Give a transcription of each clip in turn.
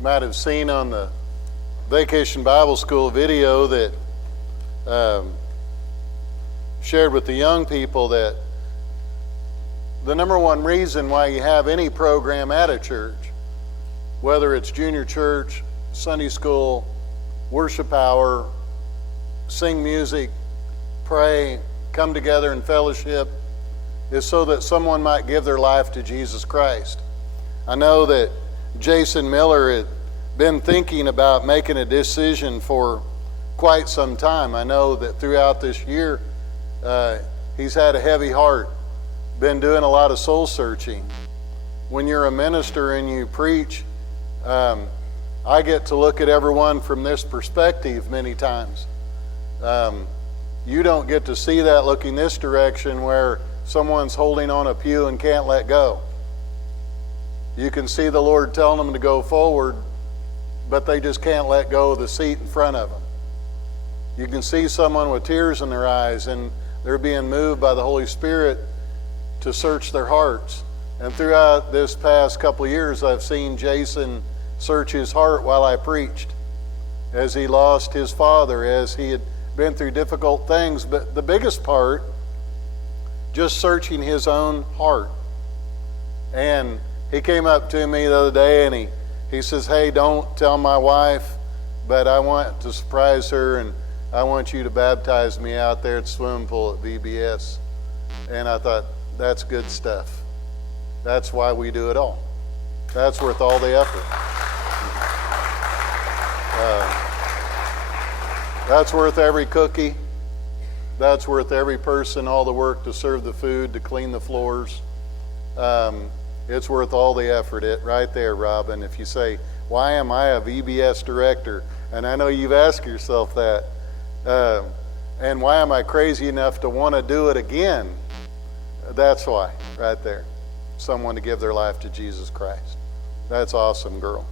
might have seen on the Vacation Bible School video that shared with the young people that the number one reason why you have any program at a church, whether it's junior church, Sunday school, worship hour, sing music, pray, come together in fellowship, is so that someone might give their life to Jesus Christ. I know that Jason Miller had been thinking about making a decision for quite some time. I know that throughout this year, he's had a heavy heart, been doing a lot of soul searching. When you're a minister and you preach, I get to look at everyone from this perspective many times. You don't get to see that looking this direction where someone's holding on a pew and can't let go. You can see the Lord telling them to go forward, but they just can't let go of the seat in front of them. You can see someone with tears in their eyes and they're being moved by the Holy Spirit to search their hearts. And throughout this past couple of years, I've seen Jason search his heart while I preached, as he lost his father, as he had been through difficult things. But the biggest part, just searching his own heart. And he came up to me the other day and he says, "Hey, don't tell my wife, but I want to surprise her and I want you to baptize me out there at the swimming pool at VBS." And I thought, that's good stuff. That's why we do it all. That's worth all the effort. That's worth every cookie. That's worth every person, all the work to serve the food, to clean the floors. It's worth all the effort. Right there, Robin. If you say, why am I a VBS director? And I know you've asked yourself that. And why am I crazy enough to want to do it again? That's why, right there. Someone to give their life to Jesus Christ. That's awesome, girl.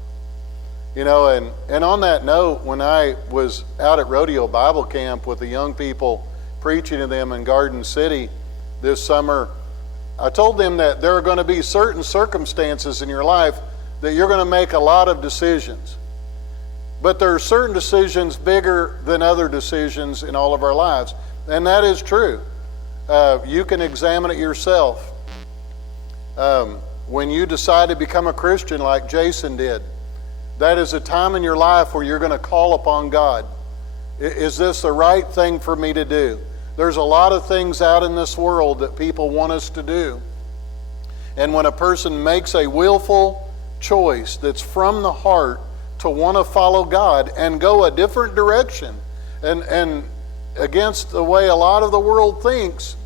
You know, and on that note, when I was out at Rodeo Bible Camp with the young people, preaching to them in Garden City this summer, I told them that there are going to be certain circumstances in your life that you're going to make a lot of decisions. But there are certain decisions bigger than other decisions in all of our lives. And that is true. You can examine it yourself. When you decide to become a Christian like Jason did, that is a time in your life where you're going to call upon God. Is this the right thing for me to do? There's a lot of things out in this world that people want us to do. And when a person makes a willful choice that's from the heart to want to follow God and go a different direction and against the way a lot of the world thinks,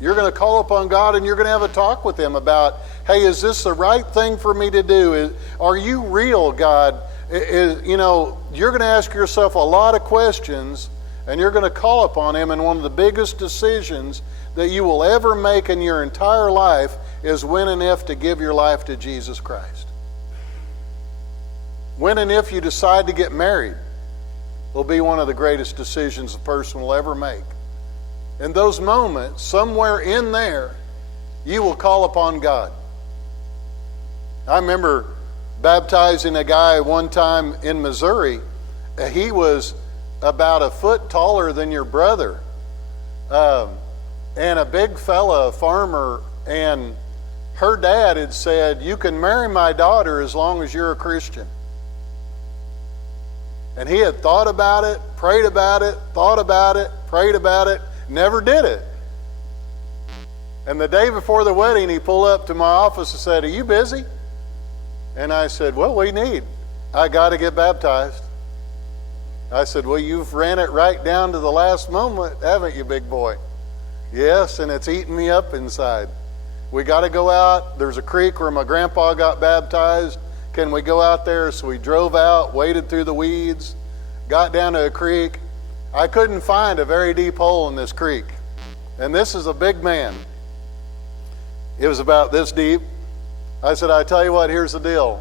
you're going to call upon God and you're going to have a talk with Him about, hey, is this the right thing for me to do? Are you real, God? You know, you're going to ask yourself a lot of questions, and you're going to call upon Him. And one of the biggest decisions that you will ever make in your entire life is when and if to give your life to Jesus Christ. When and if you decide to get married will be one of the greatest decisions a person will ever make. In those moments, somewhere in there, you will call upon God. I remember baptizing a guy one time in Missouri. He was about a foot taller than your brother, and a big fella, a farmer, and her dad had said, "You can marry my daughter as long as you're a Christian." And he had thought about it, prayed about it, thought about it, prayed about it, never did it. And the day before the wedding, he pulled up to my office and said, "Are you busy?" And I said, "Well, what do you need?" "I got to get baptized." I said, "Well, you've ran it right down to the last moment, haven't you, big boy?" "Yes, and it's eating me up inside. We got to go out. There's a creek where my grandpa got baptized. Can we go out there?" So we drove out, waded through the weeds, got down to a creek. I couldn't find a very deep hole in this creek. And this is a big man. It was about this deep. I said, "I tell you what, here's the deal.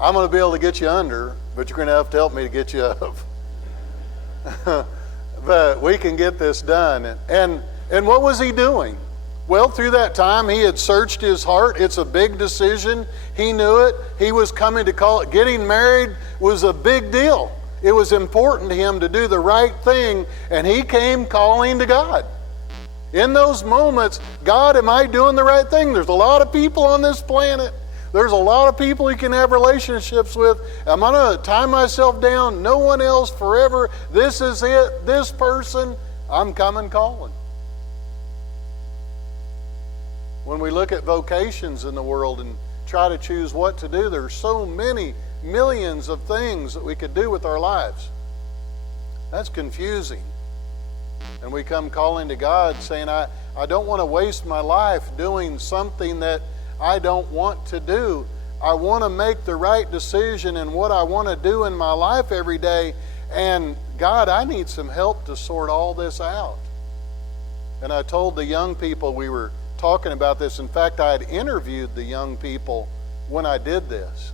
I'm going to be able to get you under, but you're going to have to help me to get you up." But we can get this done. And what was he doing? Well, through that time, he had searched his heart. It's a big decision. He knew it. He was coming to call it. Getting married was a big deal. It was important to him to do the right thing, and he came calling to God. In those moments, God, am I doing the right thing? There's a lot of people on this planet. There's a lot of people you can have relationships with. Am I going to tie myself down? No one else forever. This is it. This person, I'm coming calling. When we look at vocations in the world and try to choose what to do, there's so many millions of things that we could do with our lives. That's confusing. And we come calling to God saying, I don't want to waste my life doing something that I don't want to do. I want to make the right decision in what I want to do in my life every day. And God, I need some help to sort all this out. And I told the young people we were talking about this. In fact, I had interviewed the young people when I did this.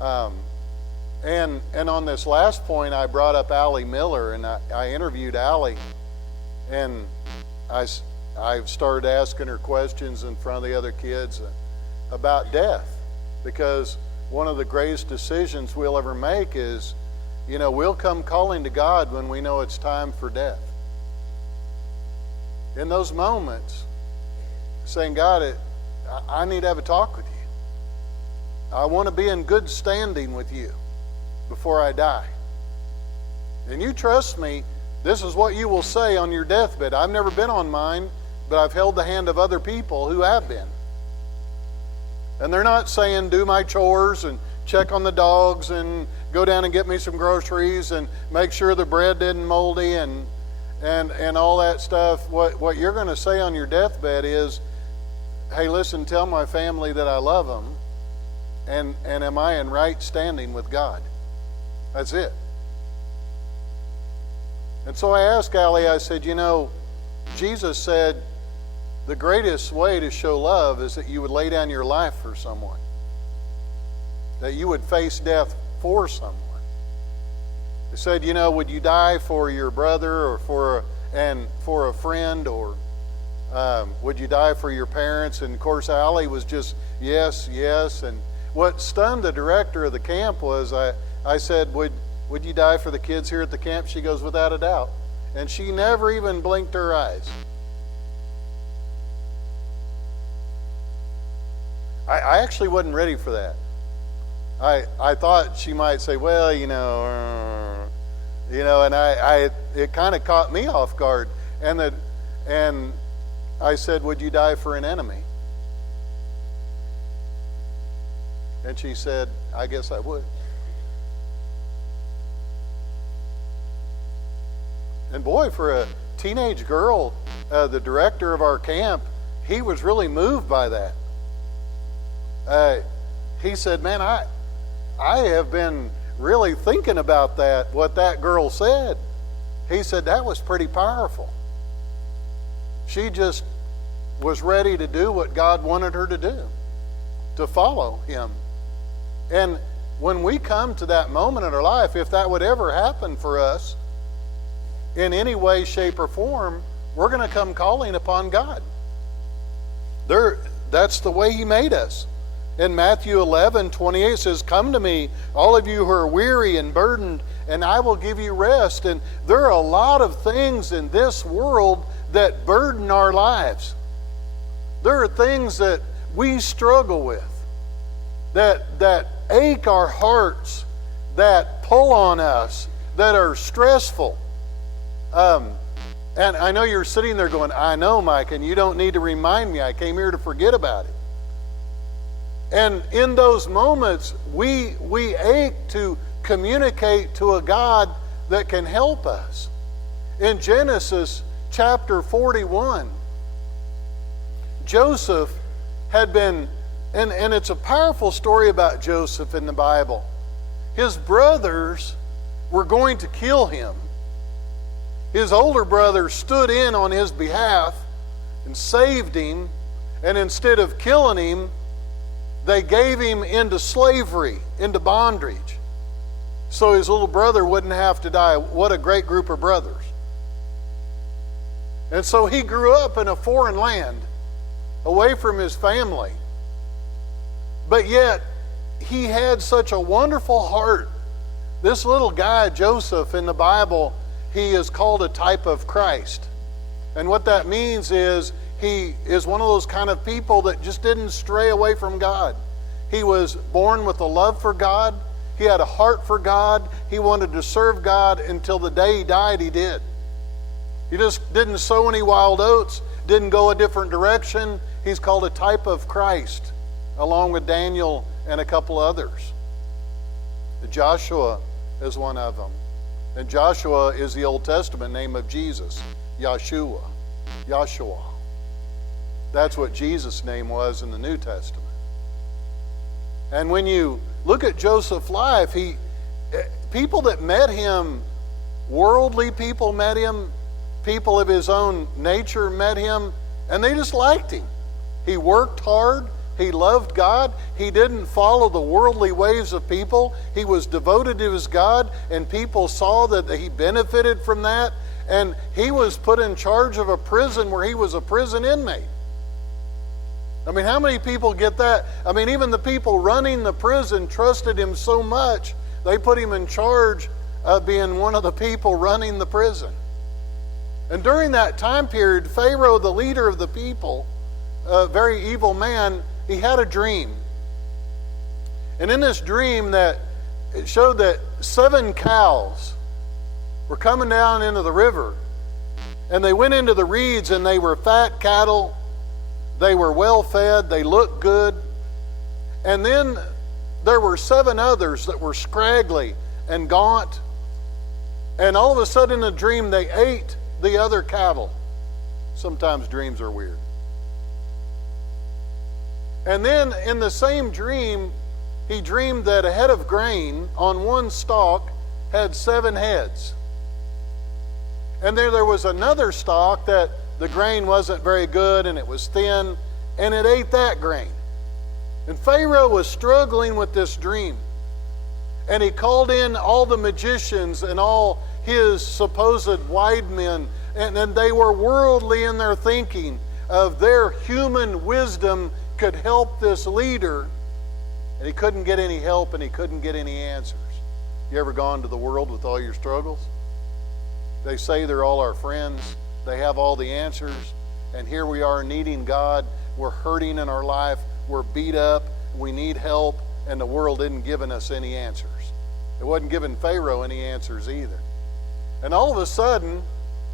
And on this last point, I brought up Allie Miller, and I interviewed Allie, and I started asking her questions in front of the other kids about death, because one of the greatest decisions we'll ever make is, we'll come calling to God when we know it's time for death. In those moments, saying, God, I need to have a talk with you. I want to be in good standing with you before I die. And you trust me, this is what you will say on your deathbed. I've never been on mine, but I've held the hand of other people who have been. And they're not saying, do my chores and check on the dogs and go down and get me some groceries and make sure the bread didn't moldy and all that stuff. What you're going to say on your deathbed is, hey, listen, tell my family that I love them, and am I in right standing with God? That's it. And so I asked Allie, I said, Jesus said the greatest way to show love is that you would lay down your life for someone, that you would face death for someone. He said, would you die for your brother or for a friend, or would you die for your parents? And of course, Allie was just yes. And what stunned the director of the camp was I said, would you die for the kids here at the camp? She goes, without a doubt. And she never even blinked her eyes. I actually wasn't ready for that. I thought she might say, well, and it kind of caught me off guard. And I said, would you die for an enemy? And she said, I guess I would. And boy, for a teenage girl, the director of our camp, he was really moved by that. He said, man, I have been really thinking about that, what that girl said. He said, that was pretty powerful. She just was ready to do what God wanted her to do, to follow Him. And when we come to that moment in our life, if that would ever happen for us in any way, shape, or form, we're going to come calling upon God. That's the way He made us. In Matthew 11:28 it says, come to me, all of you who are weary and burdened, and I will give you rest. And there are a lot of things in this world that burden our lives. There are things that we struggle with, that ache our hearts, that pull on us, that are stressful. And I know you're sitting there going, I know, Mike, and you don't need to remind me. I came here to forget about it. And in those moments, we ache to communicate to a God that can help us. In Genesis chapter 41, Joseph had been, and it's a powerful story about Joseph in the Bible. His brothers were going to kill him. His older brother stood in on his behalf and saved him, and instead of killing him, they gave him into slavery, into bondage, so his little brother wouldn't have to die. What a great group of brothers. And so he grew up in a foreign land, away from his family. But yet, he had such a wonderful heart. This little guy, Joseph, in the Bible, he is called a type of Christ. And what that means is he is one of those kind of people that just didn't stray away from God. He was born with a love for God. He had a heart for God. He wanted to serve God until the day he died, he did. He just didn't sow any wild oats, didn't go a different direction. He's called a type of Christ, along with Daniel and a couple others. Joshua is one of them. And Joshua is the Old Testament name of Jesus. Yahshua. Yahshua. That's what Jesus' name was in the New Testament. And when you look at Joseph's life, people that met him, worldly people met him, people of his own nature met him, and they just liked him. He worked hard. He loved God. He didn't follow the worldly ways of people. He was devoted to his God, and people saw that he benefited from that. And he was put in charge of a prison where he was a prison inmate. I mean, how many people get that? I mean, even the people running the prison trusted him so much, they put him in charge of being one of the people running the prison. And during that time period, Pharaoh, the leader of the people, a very evil man, he had a dream. And in this dream, that it showed that 7 cows were coming down into the river. And they went into the reeds, and they were fat cattle. They were well fed. They looked good. And then there were 7 others that were scraggly and gaunt. And all of a sudden in the dream, they ate the other cattle. Sometimes dreams are weird. And then in the same dream, he dreamed that a head of grain on one stalk had 7 heads. And there was another stalk that the grain wasn't very good and it was thin, and it ate that grain. And Pharaoh was struggling with this dream. And he called in all the magicians and all his supposed wise men, and they were worldly in their thinking of their human wisdom could help this leader, and he couldn't get any help and he couldn't get any answers. You ever gone to the world with all your struggles? They say they're all our friends. They have all the answers. And here we are needing God. We're hurting in our life. We're beat up. We need help. And the world isn't giving us any answers. It wasn't giving Pharaoh any answers either. And all of a sudden,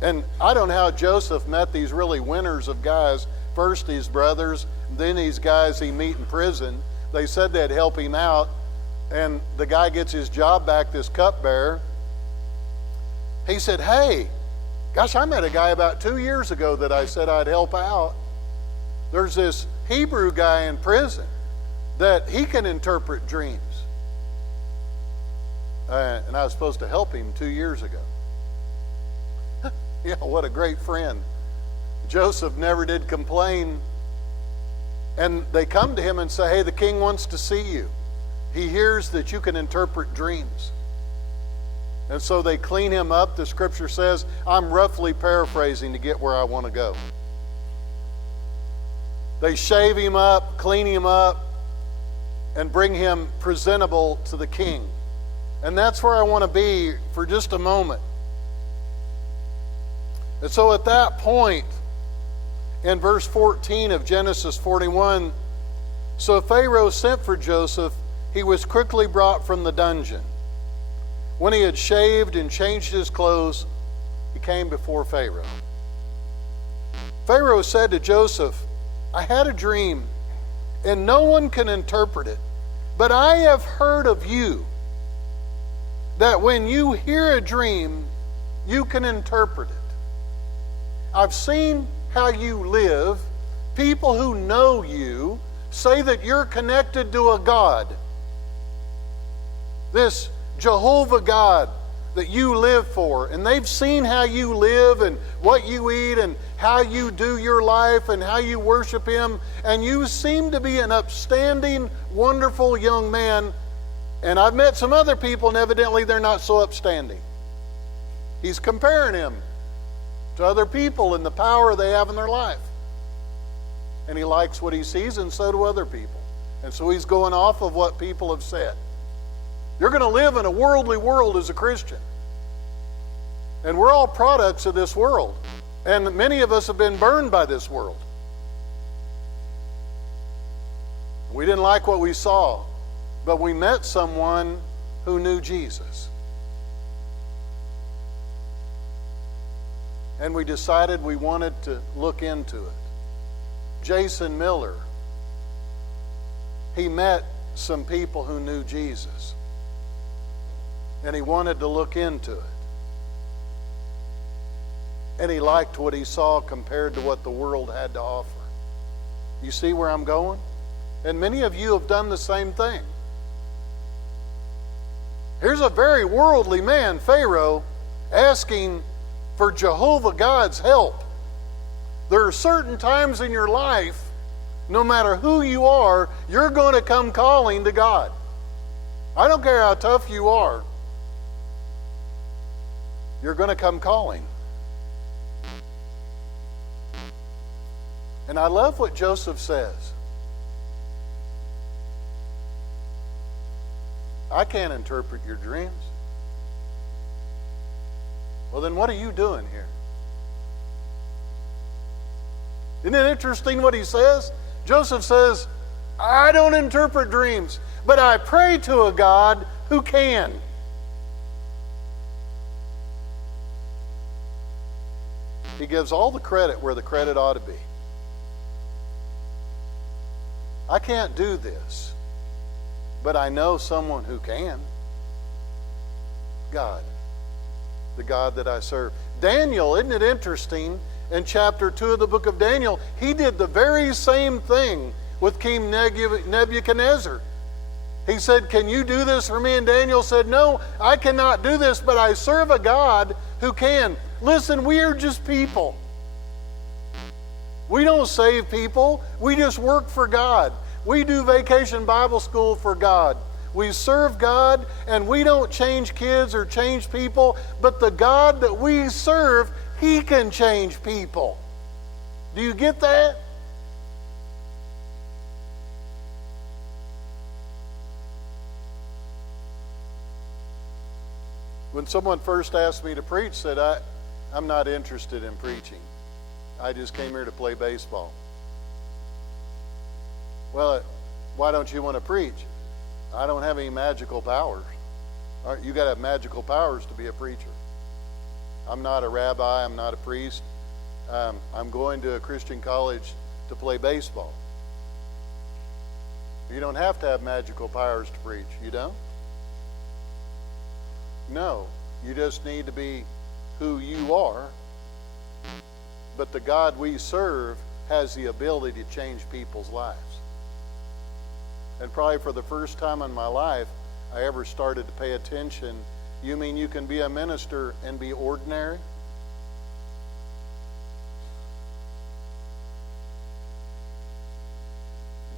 and I don't know how Joseph met these really winners of guys. First these brothers, then these guys he meet in prison. They said they'd help him out. And the guy gets his job back, this cupbearer. He said, hey, gosh, I met a guy about 2 years ago that I said I'd help out. There's this Hebrew guy in prison that he can interpret dreams. And I was supposed to help him 2 years ago. Yeah, what a great friend. Joseph never did complain. And they come to him and say, hey, the king wants to see you. He hears that you can interpret dreams. And so they clean him up. The scripture says, I'm roughly paraphrasing to get where I want to go. They shave him up, clean him up, and bring him presentable to the king. And that's where I want to be for just a moment. And so at that point, in verse 14 of Genesis 41, so Pharaoh sent for Joseph. He was quickly brought from the dungeon. When he had shaved and changed his clothes, he came before Pharaoh. Pharaoh said to Joseph, I had a dream, and no one can interpret it. But I have heard of you, that when you hear a dream, you can interpret it. I've seen how you live. People who know you say that you're connected to a God. This Jehovah God that you live for. And they've seen how you live and what you eat and how you do your life and how you worship Him. And you seem to be an upstanding, wonderful young man. And I've met some other people, and evidently they're not so upstanding. He's comparing him to other people and the power they have in their life. And he likes what he sees, and so do other people. And so he's going off of what people have said. You're going to live in a worldly world as a Christian. And we're all products of this world. And many of us have been burned by this world. We didn't like what we saw, but we met someone who knew Jesus. And we decided we wanted to look into it. Jason Miller, he met some people who knew Jesus. And he wanted to look into it. And he liked what he saw compared to what the world had to offer. You see where I'm going? And many of you have done the same thing. Here's a very worldly man, Pharaoh, asking for Jehovah God's help. There are certain times in your life, no matter who you are, you're going to come calling to God. I don't care how tough you are. You're going to come calling. And I love what Joseph says. I can't interpret your dreams. Well, then what are you doing here? Isn't it interesting what he says? Joseph says, I don't interpret dreams, but I pray to a God who can. He gives all the credit where the credit ought to be. I can't do this, but I know someone who can. God. The God that I serve. Daniel, isn't it interesting? In chapter 2 of the book of Daniel, he did the very same thing with King Nebuchadnezzar. He said, can you do this for me? And Daniel said, no, I cannot do this, but I serve a God who can. Listen, we are just people. We don't save people. We just work for God. We do vacation Bible school for God. We serve God, and we don't change kids or change people, but the God that we serve, He can change people. Do you get that? When someone first asked me to preach, said, I'm not interested in preaching. I just came here to play baseball. Well, why don't you want to preach? I don't have any magical powers. All right, you got to have magical powers to be a preacher. I'm not a rabbi. I'm not a priest. I'm going to a Christian college to play baseball. You don't have to have magical powers to preach. You don't? No. You just need to be who you are. But the God we serve has the ability to change people's lives. And probably for the first time in my life, I ever started to pay attention. You mean you can be a minister and be ordinary?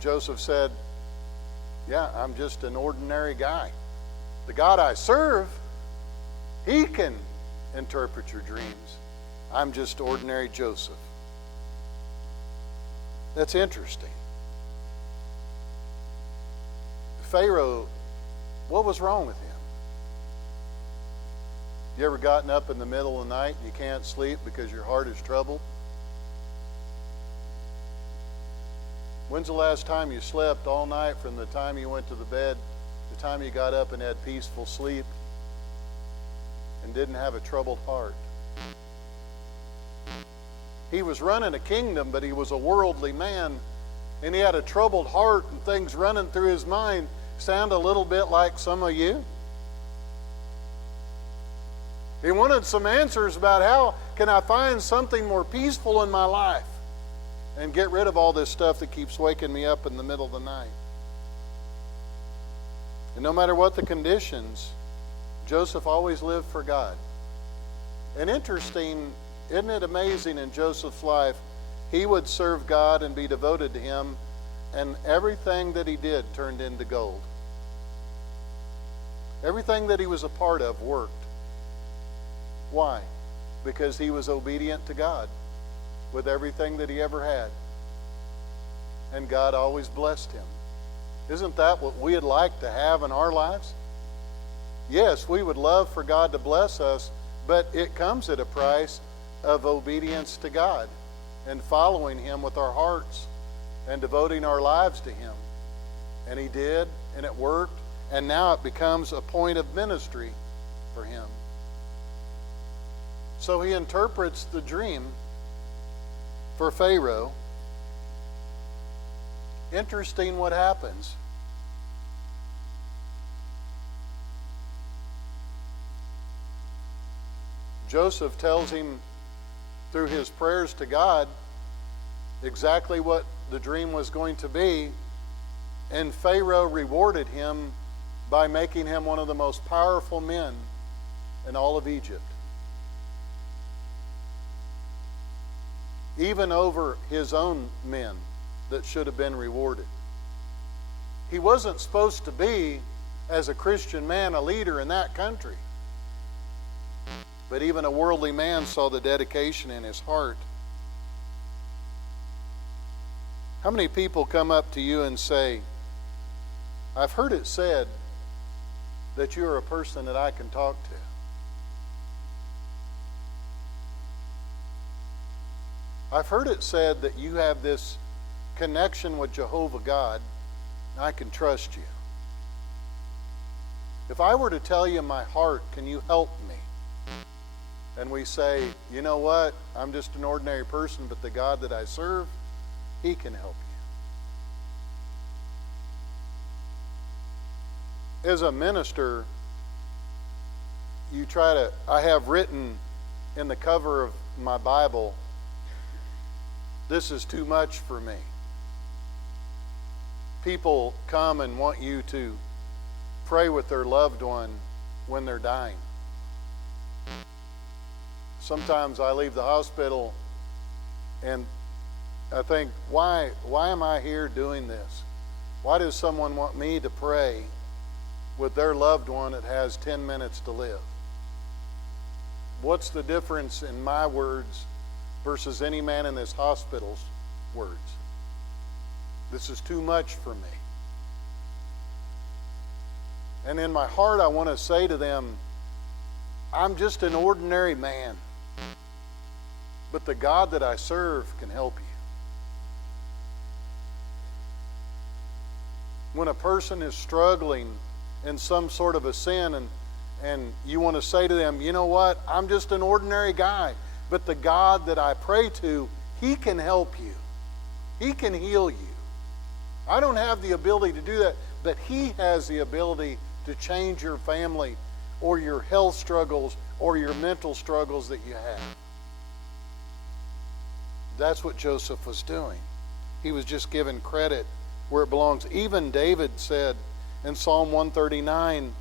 Joseph said, yeah, I'm just an ordinary guy. The God I serve, He can interpret your dreams. I'm just ordinary Joseph. That's interesting. Pharaoh, what was wrong with him? You ever gotten up in the middle of the night and you can't sleep because your heart is troubled? When's the last time you slept all night from the time you went to the bed, the time you got up and had peaceful sleep and didn't have a troubled heart? He was running a kingdom, but he was a worldly man, and he had a troubled heart and things running through his mind. Sound a little bit like some of you? He wanted some answers about how can I find something more peaceful in my life and get rid of all this stuff that keeps waking me up in the middle of the night. And no matter what the conditions, Joseph always lived for God. And interesting, isn't it amazing in Joseph's life, he would serve God and be devoted to Him, and everything that he did turned into gold. Everything that he was a part of worked. Why? because he was obedient to God with everything that he ever had. And God always blessed him. Isn't that what we'd like to have in our lives? Yes, we would love for God to bless us, but it comes at a price of obedience to God and following him with our hearts and devoting our lives to him. And he did, and it worked, and now it becomes a point of ministry for him. So he interprets the dream for Pharaoh. Interesting what happens. Joseph tells him through his prayers to God exactly what the dream was going to be, and Pharaoh rewarded him by making him one of the most powerful men in all of Egypt. Even over his own men that should have been rewarded. He wasn't supposed to be, as a Christian man, a leader in that country. But even a worldly man saw the dedication in his heart. How many people come up to you and say, I've heard it said that you're a person that I can talk to? I've heard it said that you have this connection with Jehovah God, and I can trust you. If I were to tell you my heart, can you help me? And we say, you know what? I'm just an ordinary person, but the God that I serve, he can help you. As a minister, I have written in the cover of my Bible, this is too much for me. People come and want you to pray with their loved one when they're dying. Sometimes I leave the hospital and I think, why am I here doing this? Why does someone want me to pray with their loved one that has 10 minutes to live? What's the difference in my words versus any man in this hospital's words? This is too much for me. And in my heart, I want to say to them, I'm just an ordinary man, but the God that I serve can help you. When a person is struggling in some sort of a sin and you want to say to them, you know what, I'm just an ordinary guy, but the God that I pray to, he can help you. He can heal you. I don't have the ability to do that, but he has the ability to change your family or your health struggles or your mental struggles that you have. That's what Joseph was doing. He was just giving credit where it belongs. Even David said in Psalm 139,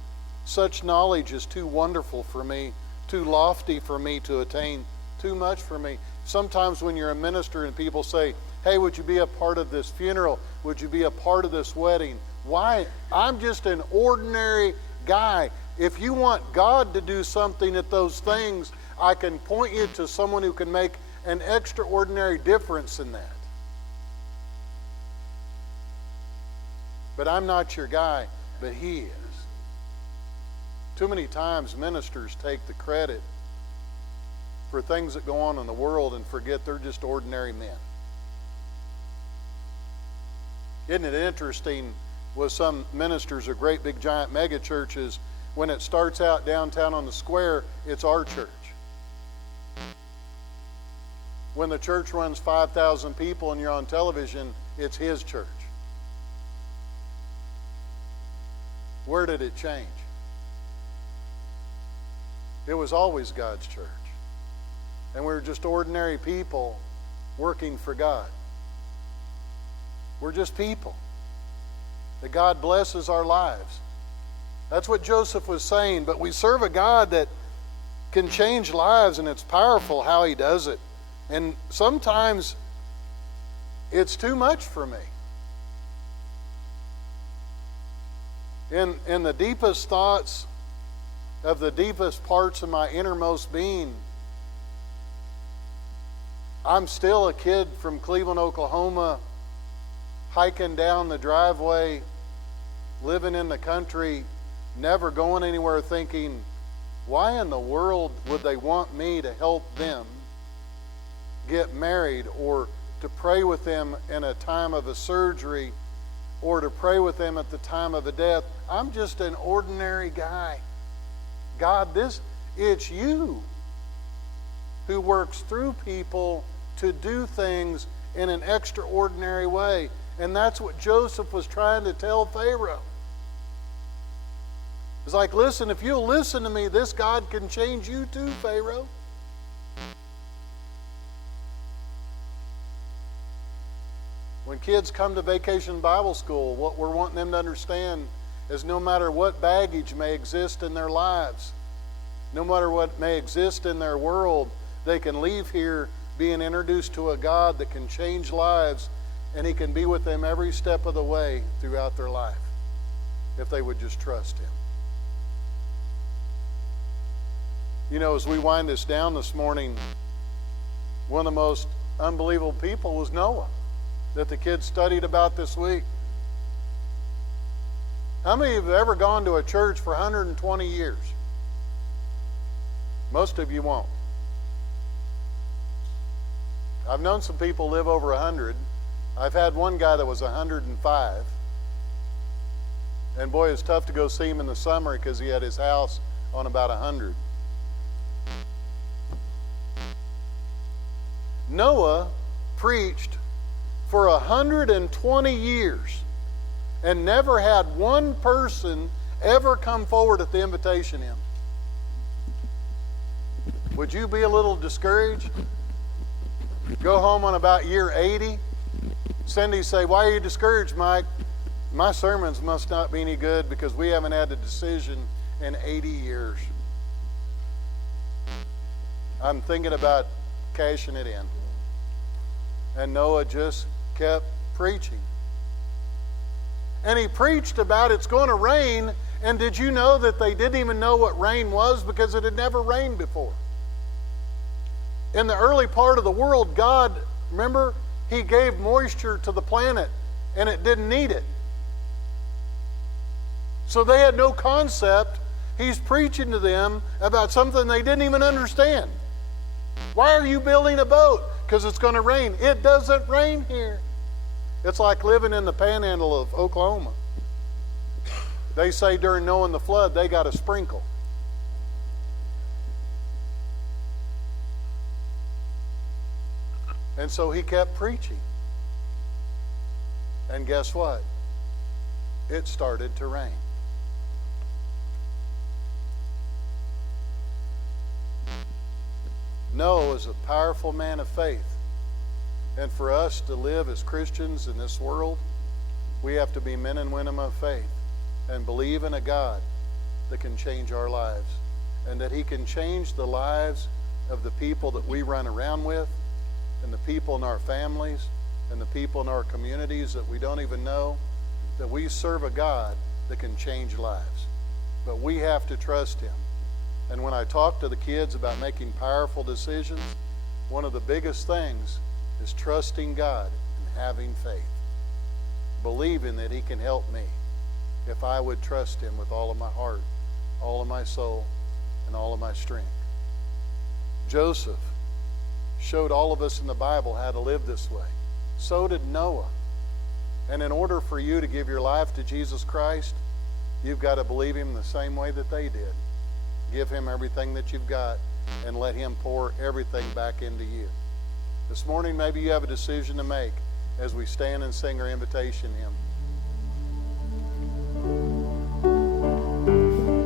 such knowledge is too wonderful for me, too lofty for me to attain, too much for me. Sometimes when you're a minister and people say, hey, would you be a part of this funeral? Would you be a part of this wedding? Why? I'm just an ordinary guy. If you want God to do something at those things, I can point you to someone who can make an extraordinary difference in that. But I'm not your guy, but he is. Too many times ministers take the credit for things that go on in the world and forget they're just ordinary men. Isn't it interesting with some ministers of great big giant mega churches, when it starts out downtown on the square, it's our church. When the church runs 5,000 people and you're on television, it's his church. Where did it change? It was always God's church. And we were just ordinary people working for God. We're just people. That God blesses our lives. That's what Joseph was saying. But we serve a God that can change lives, and it's powerful how he does it. And sometimes it's too much for me. In the deepest thoughts of the deepest parts of my innermost being, I'm still a kid from Cleveland, Oklahoma, hiking down the driveway, living in the country, never going anywhere, thinking, why in the world would they want me to help them get married, or to pray with them in a time of a surgery, or to pray with them at the time of a death? I'm just an ordinary guy. God, it's you who works through people to do things in an extraordinary way. And that's what Joseph was trying to tell Pharaoh. It's like, listen, if you'll listen to me, this God can change you too, Pharaoh. When kids come to Vacation Bible School, what we're wanting them to understand is no matter what baggage may exist in their lives, no matter what may exist in their world, they can leave here being introduced to a God that can change lives, and He can be with them every step of the way throughout their life if they would just trust Him. You know, as we wind this down this morning, one of the most unbelievable people was Noah that the kids studied about this week. How many have ever gone to a church for 120 years? Most of you won't. I've known some people live over 100. I've had one guy that was 105. And boy, it's tough to go see him in the summer because he had his house on about 100. Noah preached for 120 years and never had one person ever come forward at the invitation hymn. Would you be a little discouraged? Go home on about year 80. Cindy say, why are you discouraged, Mike? My sermons must not be any good because we haven't had a decision in 80 years. I'm thinking about cashing it in. And Noah just kept preaching. And he preached about it's going to rain. And did you know that they didn't even know what rain was because it had never rained before? In the early part of the world, God, remember, He gave moisture to the planet and it didn't need it. So they had no concept. He's preaching to them about something they didn't even understand. Why are you building a boat? Because it's going to rain. It doesn't rain here. It's like living in the panhandle of Oklahoma. They say during Noah and the flood, they got a sprinkle. And so he kept preaching. And guess what? It started to rain. Noah was a powerful man of faith. And for us to live as Christians in this world, we have to be men and women of faith and believe in a God that can change our lives and that He can change the lives of the people that we run around with and the people in our families and the people in our communities that we don't even know, that we serve a God that can change lives. But we have to trust Him. And when I talk to the kids about making powerful decisions, one of the biggest things is trusting God and having faith. Believing that He can help me if I would trust Him with all of my heart, all of my soul, and all of my strength. Joseph showed all of us in the Bible how to live this way. So did Noah. And in order for you to give your life to Jesus Christ, you've got to believe Him the same way that they did. Give Him everything that you've got and let Him pour everything back into you. This morning, maybe you have a decision to make as we stand and sing our invitation hymn.